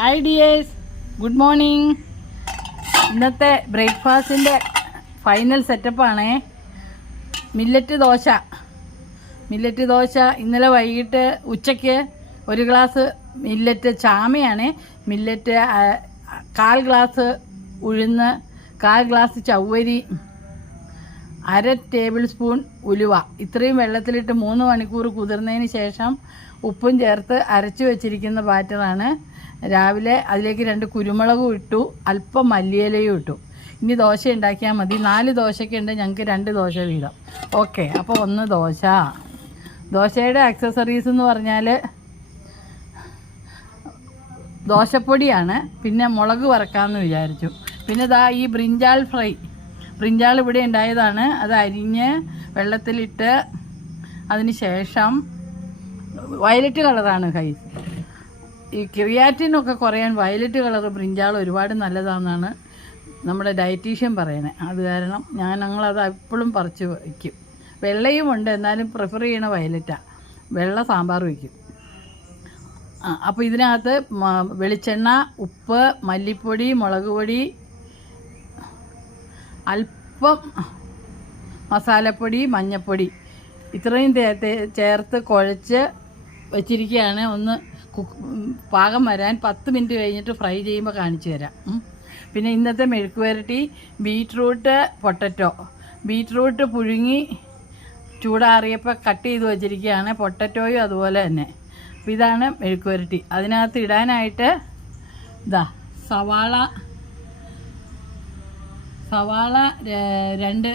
Hi dears, good morning. ഇന്നത്തെ ബ്രേക്ക്ഫാസ്റ്റിൻ്റെ final സെറ്റപ്പാണേ. മില്ലറ്റ് ദോശ. ഇന്നലെ വൈകിട്ട് ഉച്ചയ്ക്ക് ഒരു ഗ്ലാസ് മില്ലറ്റ് ചാമയാണ്, മില്ലറ്റ് 1/4 ഗ്ലാസ് ഉഴുന്ന്, 1/4 ഗ്ലാസ് ചവ്വരി, 1/2 ടേബിൾ സ്പൂൺ ഉലുവ. ഇത്രയും വെള്ളത്തിലിട്ട് 3 മണിക്കൂർ കുതിർന്നതിന് ശേഷം ഉപ്പും ചേർത്ത് അരച്ചു വെച്ചിരിക്കുന്ന ബാറ്ററാണ്. രാവിലെ അതിലേക്ക് 2 കുരുമുളകും ഇട്ടു, അല്പം മല്ലിയിലയും ഇട്ടു. ഇനി ദോശ ഉണ്ടാക്കിയാൽ മതി. 4 ദോശയ്ക്കുണ്ട്, ഞങ്ങൾക്ക് 2 ദോശ വീതം. ഓക്കെ, അപ്പോൾ 1 ദോശ. ദോശയുടെ ആക്സസറീസ് എന്ന് പറഞ്ഞാൽ ദോശപ്പൊടിയാണ്, പിന്നെ മുളക് വറക്കാമെന്ന് വിചാരിച്ചു. പിന്നെ ഈ ബ്രിഞ്ചാൾ ഇവിടെ ഉണ്ടായതാണ്. അത് അരിഞ്ഞ് വെള്ളത്തിലിട്ട് അതിന് ശേഷം വയലറ്റ് കളറാണ് കൈസ്. ഈ ക്രിയാറ്റിനൊക്കെ കുറയാൻ വയലറ്റ് കളർ ബ്രിഞ്ചാൾ ഒരുപാട് നല്ലതാണെന്നാണ് നമ്മുടെ ഡയറ്റീഷ്യൻ പറയണേ. അത് കാരണം ഞങ്ങളത് എപ്പോഴും പറിച്ച് വയ്ക്കും. വെള്ളയും ഉണ്ട്, എന്നാലും പ്രിഫർ ചെയ്യണ വയലറ്റാണ്. വെള്ള സാമ്പാർ വയ്ക്കും. അപ്പോൾ ഇതിനകത്ത് വെളിച്ചെണ്ണ, ഉപ്പ്, മല്ലിപ്പൊടി, മുളക് പൊടി, അല്പം മസാലപ്പൊടി, മഞ്ഞൾപ്പൊടി ഇത്രയും ചേർത്ത് കുഴച്ച് വെച്ചിരിക്കുകയാണ്. ഒന്ന് പാകം വരാൻ 10 മിനിറ്റ് കഴിഞ്ഞിട്ട് ഫ്രൈ ചെയ്യുമ്പോൾ കാണിച്ചു തരാം. പിന്നെ ഇന്നത്തെ മെഴുക്ക് പുരട്ടി ബീറ്റ്റൂട്ട് പുഴുങ്ങി ചൂടാറിയപ്പോൾ കട്ട് ചെയ്ത് വെച്ചിരിക്കുകയാണ്. പൊട്ടറ്റോയും അതുപോലെ തന്നെ. അപ്പോൾ ഇതാണ് മെഴുക്ക് പുരട്ടി. അതിനകത്ത് ഇടാനായിട്ട് സവാള 2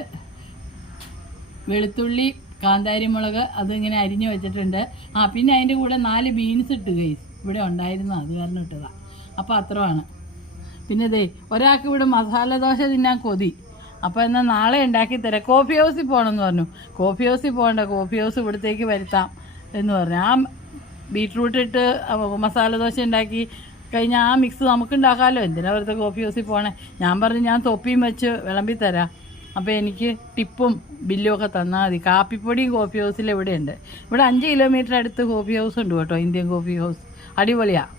വെളുത്തുള്ളി, കാന്താരിമുളക് അതിങ്ങനെ അരിഞ്ഞു വെച്ചിട്ടുണ്ട്. പിന്നെ അതിൻ്റെ കൂടെ 4 ബീൻസ് ഇട്ട് ഗൈസ്. ഇവിടെ ഉണ്ടായിരുന്നു, അത് കാരണം ഇട്ടതാണ്. അപ്പോൾ അത്രയാണ്. പിന്നെ ഒരാൾക്ക് ഇവിടെ മസാല ദോശ തിന്നാൻ കൊതി. അപ്പോൾ എന്നാൽ നാളെ ഉണ്ടാക്കി തരാം. കോഫി ഹൗസിൽ പോകണമെന്ന് പറഞ്ഞു. കോഫി ഹൗസിൽ പോകണ്ട, കോഫി ഹൗസ് ഇവിടത്തേക്ക് വരുത്താം എന്ന് പറഞ്ഞു. ബീറ്റ്റൂട്ട് ഇട്ട് മസാല ദോശ ഉണ്ടാക്കി കഴിഞ്ഞാൽ ആ മിക്സ് നമുക്ക് ഉണ്ടാക്കാമല്ലോ. എന്തിനാ വെറുതെ കോഫി ഹൗസിൽ പോകണേ? ഞാൻ പറഞ്ഞു ഞാൻ തൊപ്പിയും വെച്ച് വിളമ്പി തരാം. അപ്പോൾ എനിക്ക് ടിപ്പും ബില്ലും ഒക്കെ തന്നാൽ മതി. കാപ്പിപ്പൊടിയും കോഫി ഹൗസിൽ ഇവിടെയുണ്ട്. ഇവിടെ 5 കിലോമീറ്റർ അടുത്ത് കോഫി ഹൗസ് ഉണ്ട് കേട്ടോ, ഇന്ത്യൻ കോഫി ഹൗസ്. അടിപൊളിയാണ്,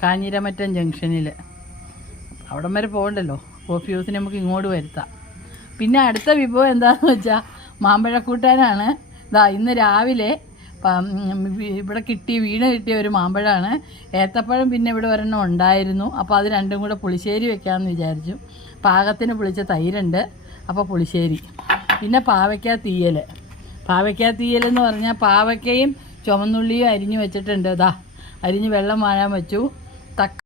കാഞ്ഞിരമറ്റം ജംഗ്ഷനിൽ. അവിടം വരെ പോകണ്ടല്ലോ, കോഫി ഹൗസിന് നമുക്ക് ഇങ്ങോട്ട് വരുത്താം. പിന്നെ അടുത്ത വിഭവം എന്താണെന്ന് വെച്ചാൽ മാമ്പഴക്കൂട്ടാനാണ്. ഇന്ന് രാവിലെ ഇവിടെ വീണ് കിട്ടിയ ഒരു മാമ്പഴമാണ്. ഏത്തപ്പഴം പിന്നെ ഇവിടെ ഒരെണ്ണം ഉണ്ടായിരുന്നു. അപ്പോൾ അത് രണ്ടും കൂടെ പുളിശ്ശേരി വെക്കാമെന്ന് വിചാരിച്ചു. പാകത്തിന് പുളിച്ച തൈരുണ്ട്, അപ്പോൾ പുളിശ്ശേരി. പിന്നെ പാവയ്ക്ക തീയൽ എന്ന് പറഞ്ഞാൽ പാവയ്ക്കയും ചുവന്നുള്ളിയും അരിഞ്ഞ് വെച്ചിട്ടുണ്ട്. അരിഞ്ഞ് വെള്ളം വാഴാൻ വെച്ചു.